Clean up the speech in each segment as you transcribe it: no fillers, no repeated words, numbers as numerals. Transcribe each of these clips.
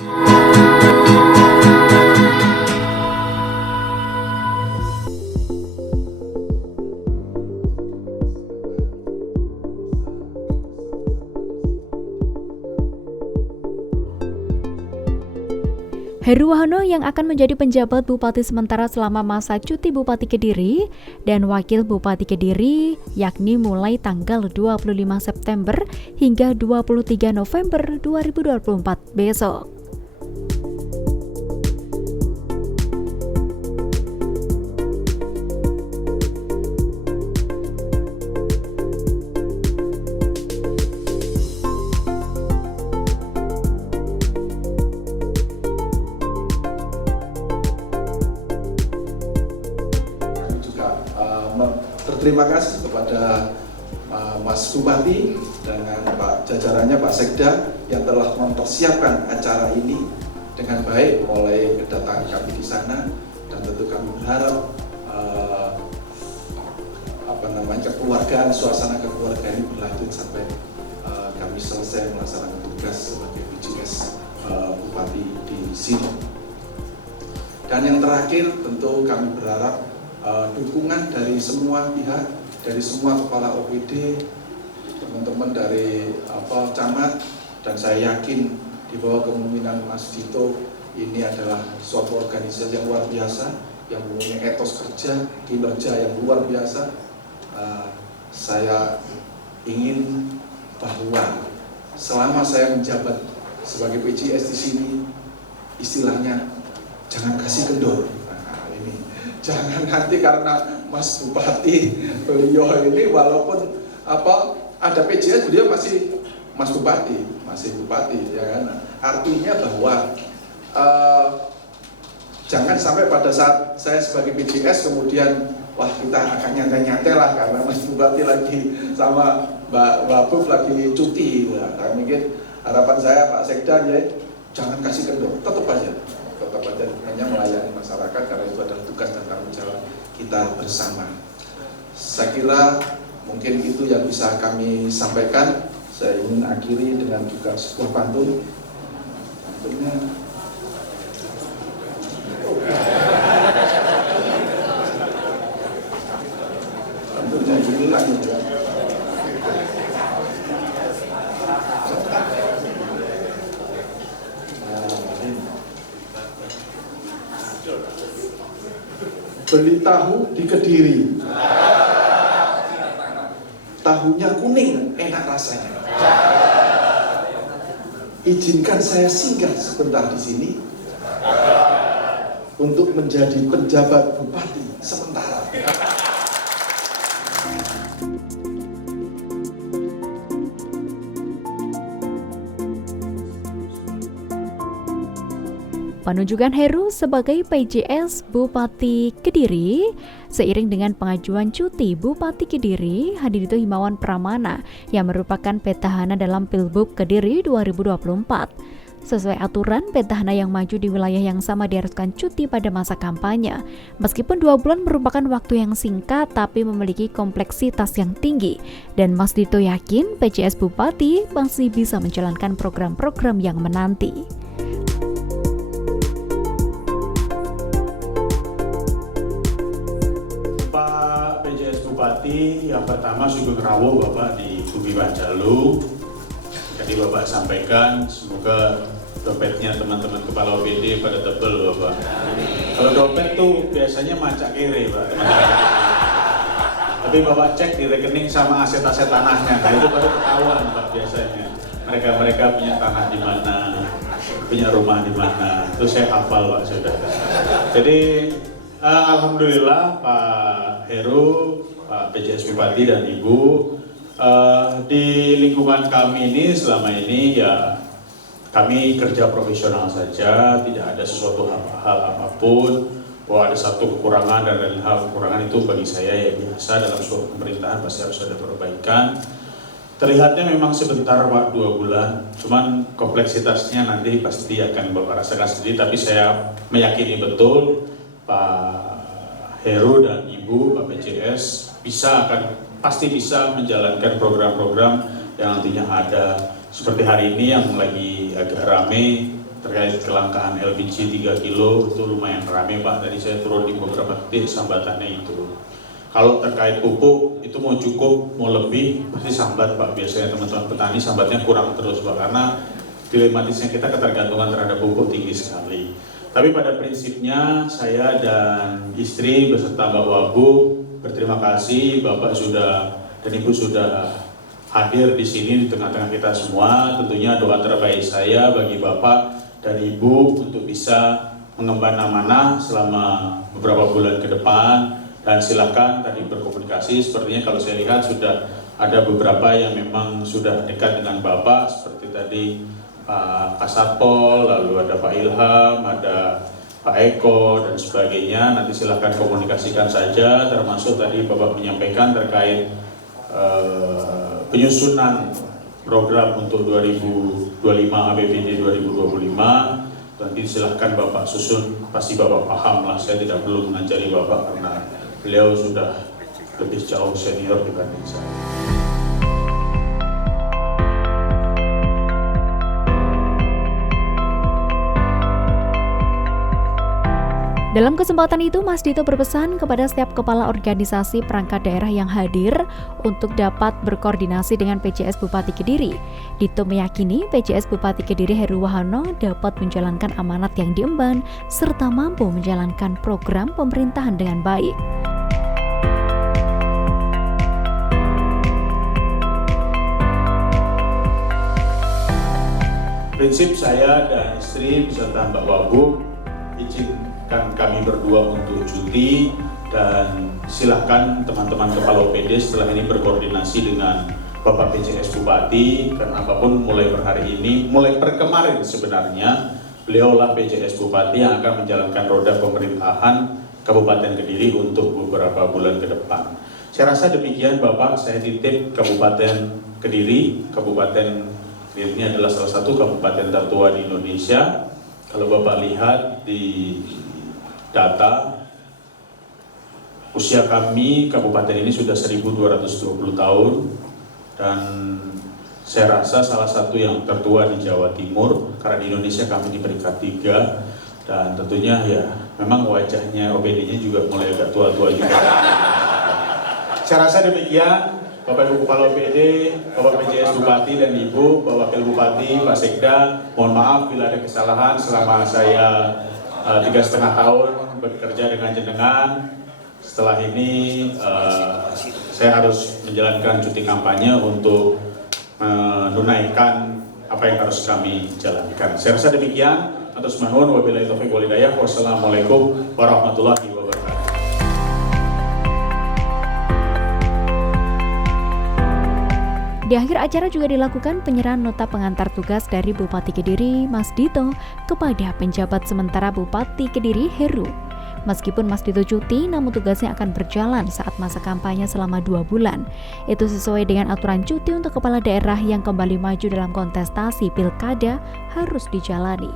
Heru Wahono yang akan menjadi penjabat Bupati sementara selama masa cuti Bupati Kediri dan Wakil Bupati Kediri yakni mulai tanggal 25 September hingga 23 November 2024 besok. Terima kasih kepada Mas Bupati dengan Pak jajarannya Pak Sekda yang telah mempersiapkan acara ini dengan baik mulai kedatangan kami di sana, dan tentu kami berharap kekeluargaan, suasana kekeluargaan ini berlanjut sampai kami selesai melaksanakan tugas sebagai PJS Bupati di sini. Dan yang terakhir tentu kami berharap dukungan dari semua pihak, dari semua kepala OPD, teman-teman dari camat, dan saya yakin di bawah kepemimpinan Mas Dito ini adalah suatu organisasi yang luar biasa, yang mempunyai etos kerja, kinerja yang luar biasa. Saya ingin bahwa selama saya menjabat sebagai PJS di sini, istilahnya jangan kasih kendor. Jangan nanti karena Mas Bupati beliau ini walaupun ada PJS, beliau masih Mas Bupati, masih Bupati, ya kan? Artinya bahwa jangan sampai pada saat saya sebagai PJS kemudian wah kita akan nyantai-nyantai lah karena Mas Bupati lagi sama Mbak Buf lagi cuti. Nah, mungkin harapan saya Pak Sekda ya jangan kasih kendor, tetap aja hanya melayani masyarakat karena itu adalah tugas dan tanggung jawab kita bersama. Saya kira mungkin itu yang bisa kami sampaikan. Saya ingin akhiri dengan juga sebuah pantun. Pantunnya hilang ya. Beli tahu di Kediri, tahunya kuning, enak rasanya. Izinkan saya singgah sebentar di sini untuk menjadi penjabat bupati sementara. Penunjukan Heru sebagai PJS Bupati Kediri seiring dengan pengajuan cuti Bupati Kediri Hadidito Himawan Pramana yang merupakan petahana dalam Pilbub Kediri 2024. Sesuai aturan, petahana yang maju di wilayah yang sama diharuskan cuti pada masa kampanye. Meskipun 2 bulan merupakan waktu yang singkat, tapi memiliki kompleksitas yang tinggi. Dan Mas Dito yakin PJS Bupati masih bisa menjalankan program-program yang menanti. Bupati yang pertama Sugeng Rawo Bapak di Bumi Panjalu. Tadi Bapak sampaikan semoga dompetnya teman-teman kepala OPD pada tebel Bapak. Kalau dompet tuh biasanya macak kiri Pak teman-teman. Tapi Bapak cek di rekening sama aset-aset tanahnya, nah itu baru ketahuan Pak biasanya. Mereka punya tanah di mana, punya rumah di mana. Itu saya hafal Pak sudah. Jadi alhamdulillah Pak Heru, Pak PJS Bupati dan Ibu, di lingkungan kami ini selama ini ya kami kerja profesional saja, tidak ada sesuatu hal apapun. Bahwa ada satu kekurangan dan lain hal kekurangan itu bagi saya ya biasa dalam sebuah pemerintahan pasti harus ada perbaikan. Terlihatnya memang sebentar Pak 2 bulan, cuman kompleksitasnya nanti pasti akan Bapak rasakan sendiri. Tapi saya meyakini betul Pak Heru dan Ibu Pak PJS pasti bisa menjalankan program-program yang nantinya ada. Seperti hari ini yang lagi agak rame terkait kelangkaan LPG 3 kilo itu lumayan rame Pak. Tadi saya turun di beberapa titik sambatannya itu. Kalau terkait pupuk itu mau cukup, mau lebih pasti sambat Pak. Biasanya teman-teman petani sambatnya kurang terus Pak, karena dilematisnya kita ketergantungan terhadap pupuk tinggi sekali. Tapi pada prinsipnya saya dan istri beserta Mbak Wabu berterima kasih Bapak sudah dan Ibu sudah hadir di sini di tengah-tengah kita semua. Tentunya doa terbaik saya bagi Bapak dan Ibu untuk bisa mengemban amanah selama beberapa bulan ke depan, dan silakan tadi berkomunikasi. Sepertinya kalau saya lihat sudah ada beberapa yang memang sudah dekat dengan Bapak, seperti tadi Pak Kasatpol, lalu ada Pak Ilham, ada Pak Eko dan sebagainya. Nanti silakan komunikasikan saja, termasuk tadi Bapak menyampaikan terkait penyusunan program untuk 2025 APBD 2025. Nanti silahkan Bapak susun, pasti Bapak paham lah, saya tidak perlu mengajari Bapak karena beliau sudah lebih jauh senior dibanding saya. Dalam kesempatan itu, Mas Dito berpesan kepada setiap kepala organisasi perangkat daerah yang hadir untuk dapat berkoordinasi dengan PJS Bupati Kediri. Dito meyakini PJS Bupati Kediri Heru Wahono dapat menjalankan amanat yang diemban serta mampu menjalankan program pemerintahan dengan baik. Prinsip saya dan istri beserta Mbak Wabu izinkan kami berdua untuk cuti, dan silahkan teman-teman kepala OPD setelah ini berkoordinasi dengan Bapak PJS Bupati, karena apapun mulai per hari ini, mulai per kemarin sebenarnya beliaulah PJS Bupati yang akan menjalankan roda pemerintahan Kabupaten Kediri untuk beberapa bulan ke depan. Saya rasa demikian Bapak, saya titip Kabupaten Kediri. Kabupaten Kediri ini adalah salah satu kabupaten tertua di Indonesia. Kalau Bapak lihat di data, usia kami kabupaten ini sudah 1220 tahun, dan saya rasa salah satu yang tertua di Jawa Timur, karena di Indonesia kami di peringkat 3, dan tentunya ya memang wajahnya OPD-nya juga mulai agak tua-tua juga. Saya rasa demikian, Bapak Ibu Kepala OPD, Bapak PJS Bupati dan Ibu, Bapak Wakil Bupati, Pak Sekda, mohon maaf bila ada kesalahan selama saya 3,5 tahun bekerja dengan jenengan. Setelah ini saya harus menjalankan cuti kampanye untuk menunaikan apa yang harus kami jalankan. Saya rasa demikian. Atas nuhun, wabillahi taufiq wal hidayah. Wassalamualaikum warahmatullahi wabarakatuh. Di akhir acara juga dilakukan penyerahan nota pengantar tugas dari Bupati Kediri, Mas Dito, kepada penjabat sementara Bupati Kediri, Heru. Meskipun Mas Dito cuti, namun tugasnya akan berjalan saat masa kampanye selama 2 bulan. Itu sesuai dengan aturan cuti untuk kepala daerah yang kembali maju dalam kontestasi pilkada harus dijalani.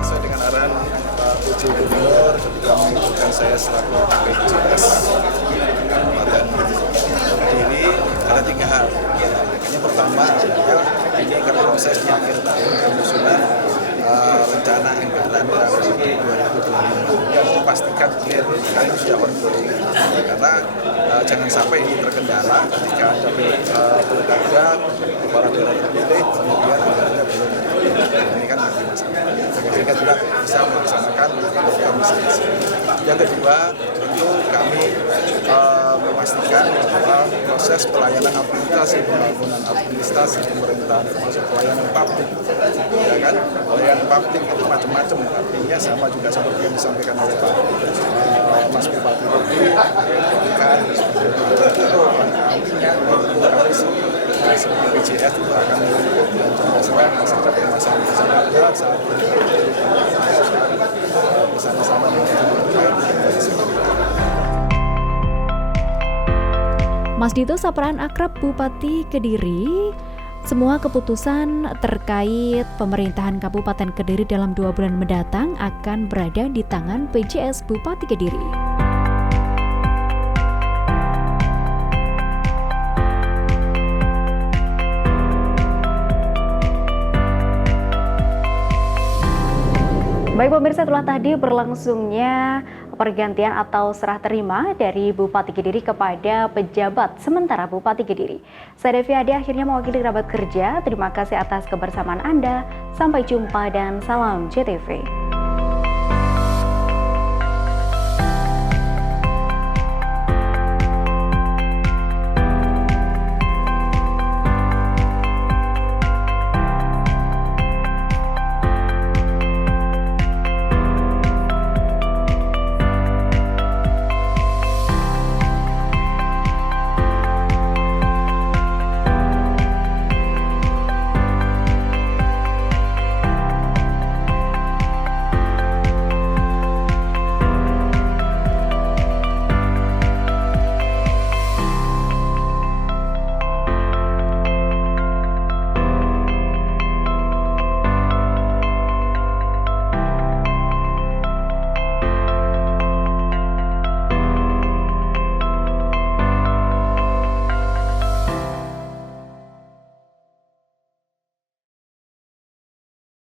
Sesuai dengan arahan Pak PJ Gubernur ketika menunjukkan saya selaku PJS Kabupaten Kediri, ada 3 hal. Yang pertama adalah ini karena prosesnya akhir tahun penyusunan rencana anggaran APBD 2025 yang dipastikan clear, karena ini sudah ongoing, karena jangan sampai ini terkendala ketika ada pilkada kepala daerah terpilih kemudian anggarannya belum, ini kan menjadi masalah, sehingga tidak bisa melaksanakan program masing-masing. Yang kedua, tentu kami memastikan bahwa proses pelayanan administrasi, pembangunan administrasi pemerintahan termasuk pelayanan publik, ya kan, pelayanan publik itu macam-macam, artinya sama juga seperti yang disampaikan oleh Pak Mas Bupati tadi, kan itu artinya seperti PJS itu akan berdasarkan hasil permasalahan saat bersama-sama dengan Mas Dito sapaan akrab Bupati Kediri, semua keputusan terkait pemerintahan Kabupaten Kediri dalam 2 bulan mendatang akan berada di tangan PJS Bupati Kediri. Baik pemirsa, itulah tadi berlangsungnya pergantian atau serah terima dari Bupati Kediri kepada pejabat sementara Bupati Kediri. Saya Devi Adi akhirnya mewakili kerabat kerja. Terima kasih atas kebersamaan Anda. Sampai jumpa dan salam JTV.